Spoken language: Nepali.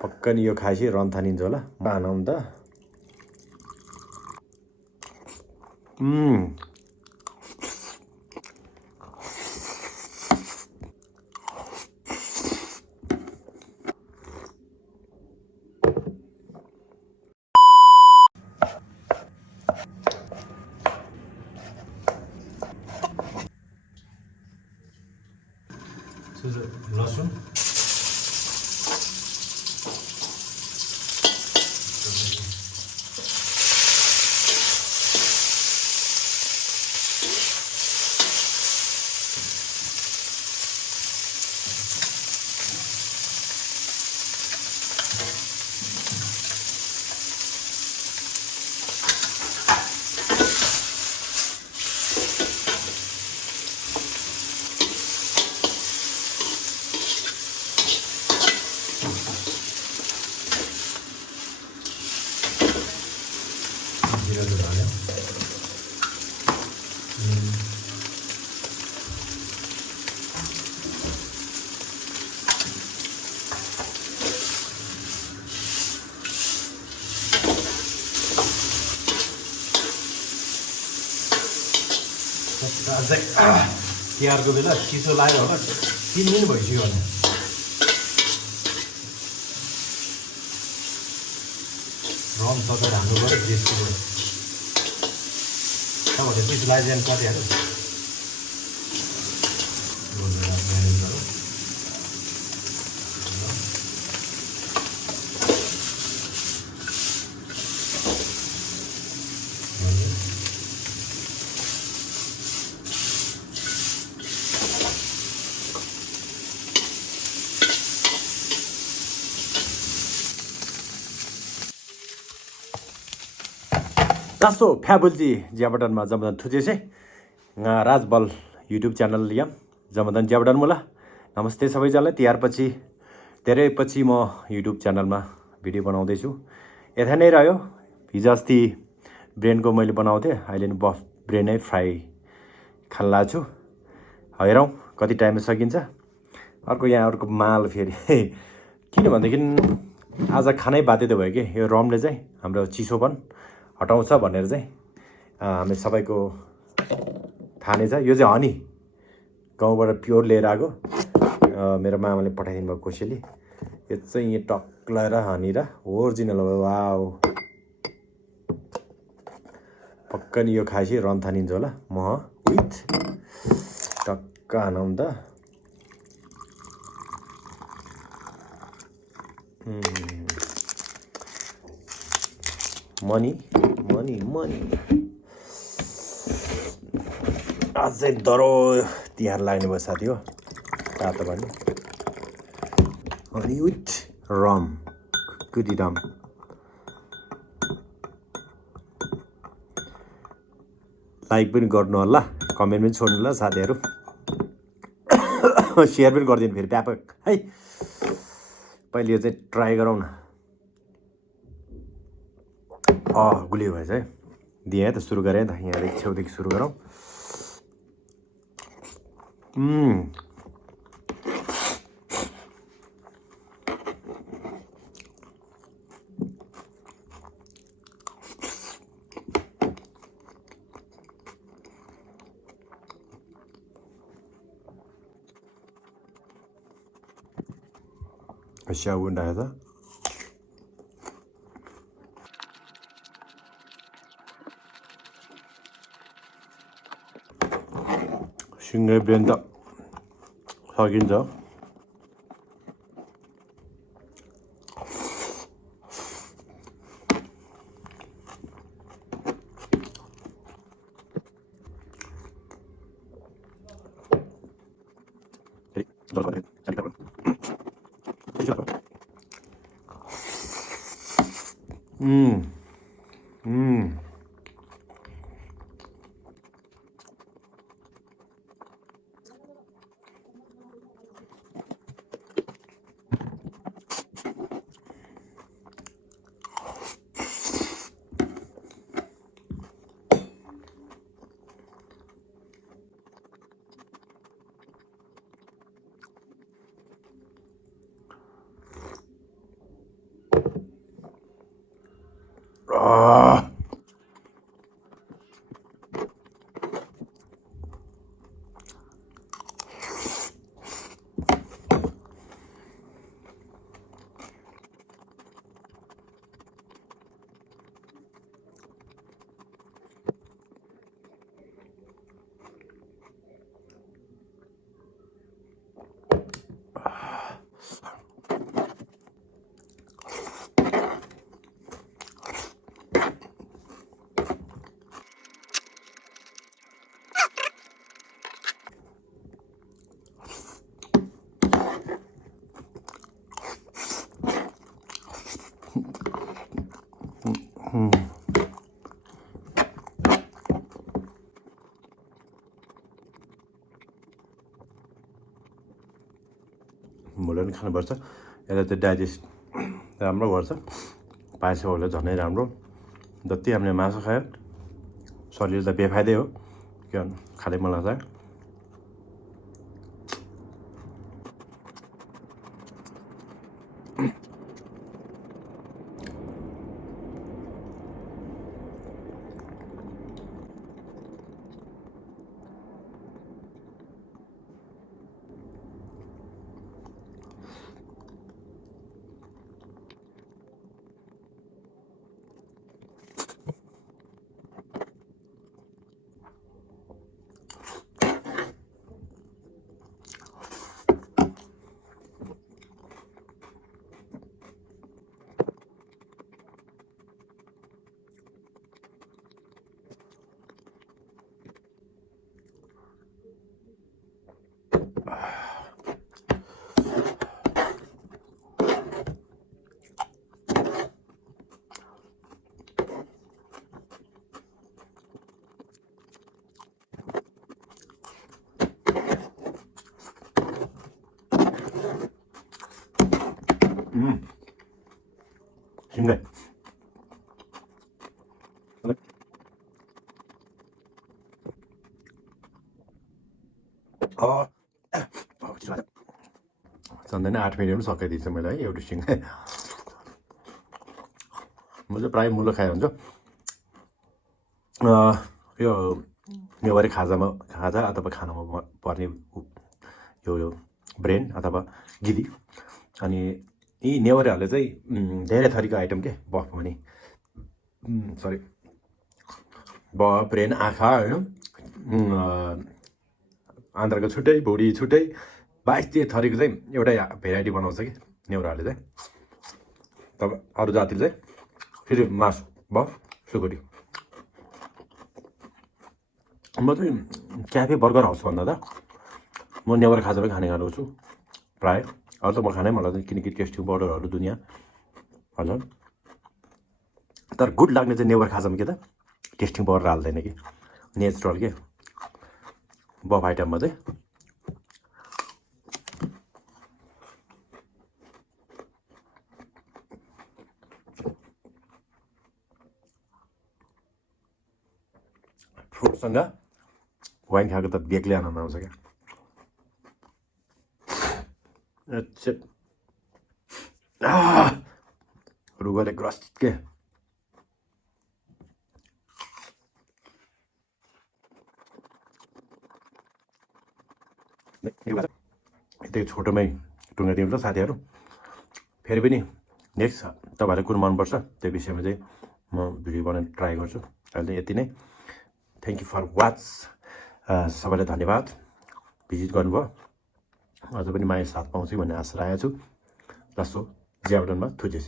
पक्का नि यो खाएपछि रम थानिन्छ होला बनाउँ त लसुन तिहारको बेला चिसो लाग्यो होला 3 दिन भइसक्यो भने रम तताएर हाल्नु पर्यो देशको तपाईँहरूले चिसो लाग्दैन कतिहरू तासो फ्याबुल्जी ज्याबटनमा जमदन थुजेसे राजबल युट्युब च्यानल लियम जमदन ज्याबटन मुला नमस्ते सबैजनालाई तिहारपछि धेरै पछि म युट्युब च्यानलमा भिडियो बनाउँदैछु यता नै रह्यो हिजो अस्ति ब्रेनको मैले बनाउँथे अहिले नि बफ ब्रेनै फ्राई खाल्ला छु हेरौँ कति टाइममा सकिन्छ अर्को यहाँ अर्को माल फेरि किन भन्दाखेरि आज खानै बाध्य भयो कि यो रमले चाहिँ हाम्रो चिसोपन हटाउँछ भनेर चाहिँ हामी सबैको थाहा नै छ यो चाहिँ हनी गाउँबाट प्योर लिएर आएको मेरो मामाले पठाइदिनु भएको कोसेली यो चाहिँ यहाँ टक्लाएर हनी र ओरिजिनल हो वाउ पक्का नि यो खाएपछि रम थानिन्छ होला म विथ टक्क हानौँ त मनी मनी मनी अझै दह्रो तिहार लाग्ने भयो साथी हो तातो पनि अनि विथ रम कुटी रम लाइक पनि गर्नु होला कमेन्ट पनि छोड्नु होला साथीहरू सेयर पनि गरिदिनु फेरि व्यापक है पहिले यो चाहिँ ट्राई गरौँ न गुलियो भएछ है दिएँ है त सुरु गरेँ त यहाँदेखि छेउदेखि सुरु गरौँ स्याउ उन्डायो त सिँगै ब्रेन त सकिन्छ मुलो पनि खानुपर्छ यसले चाहिँ डाइजेस्ट राम्रो गर्छ पाएछ झनै राम्रो जति हामीले मासु खायो शरीर त बेफाइदै हो के गर्नु खाँदै मन लाग्छ 싱글 चन्दन 8 मिनटमा सकाइदिन्छ मैले है एउटा सिँगै म चाहिँ प्रायः मुलो खाए हुन्छ यो नेवारी खाजा अथवा खानामा पर्ने यो ब्रेन अथवा गिदी अनि यी नेवारीहरूले चाहिँ धेरै थरीको आइटम के बफ भने सरी बफ ब्रेन आँखा होइन आन्द्राको छुट्टै भुँडी छुट्टै 22 थरीको चाहिँ एउटै भेराइटी बनाउँछ कि नेउराहरूले चाहिँ तब अरू जातिले चाहिँ फेरि मासु बफ सुकुटी म चाहिँ क्याफे बर्गर हाउस भन्दा त म नेवार खाजा पनि खाने गर्छु प्रायः अरू त म खानै मन लाग्दैन किनकि टेस्टिङ पाउडरहरू दुनियाँ हजुर तर गुड लाग्ने चाहिँ नेवार खाजामा के त टेस्टिङ पाउडर हाल्दैन कि नेचुरल के बफ आइटममा चाहिँ फ्रुटसँग वाइन खाएको त बेग्लै आनन्द आउँछ क्या रुगले ग्रस्त के यतै छोटोमै टुङ्गाइदिउँ ल साथीहरू फेरि पनि नेक्स्ट तपाईँहरूलाई कुन मनपर्छ त्यो विषयमा चाहिँ म भिडियो बनाउने ट्राई गर्छु अहिले यति नै थ्याङ्क यू फर वाच सबैलाई धन्यवाद भिजिट गर्नुभयो अझ पनि माया साथ पाउँछु भन्ने आशा राखेको छु जसो ज्यावडनमा थुजेछ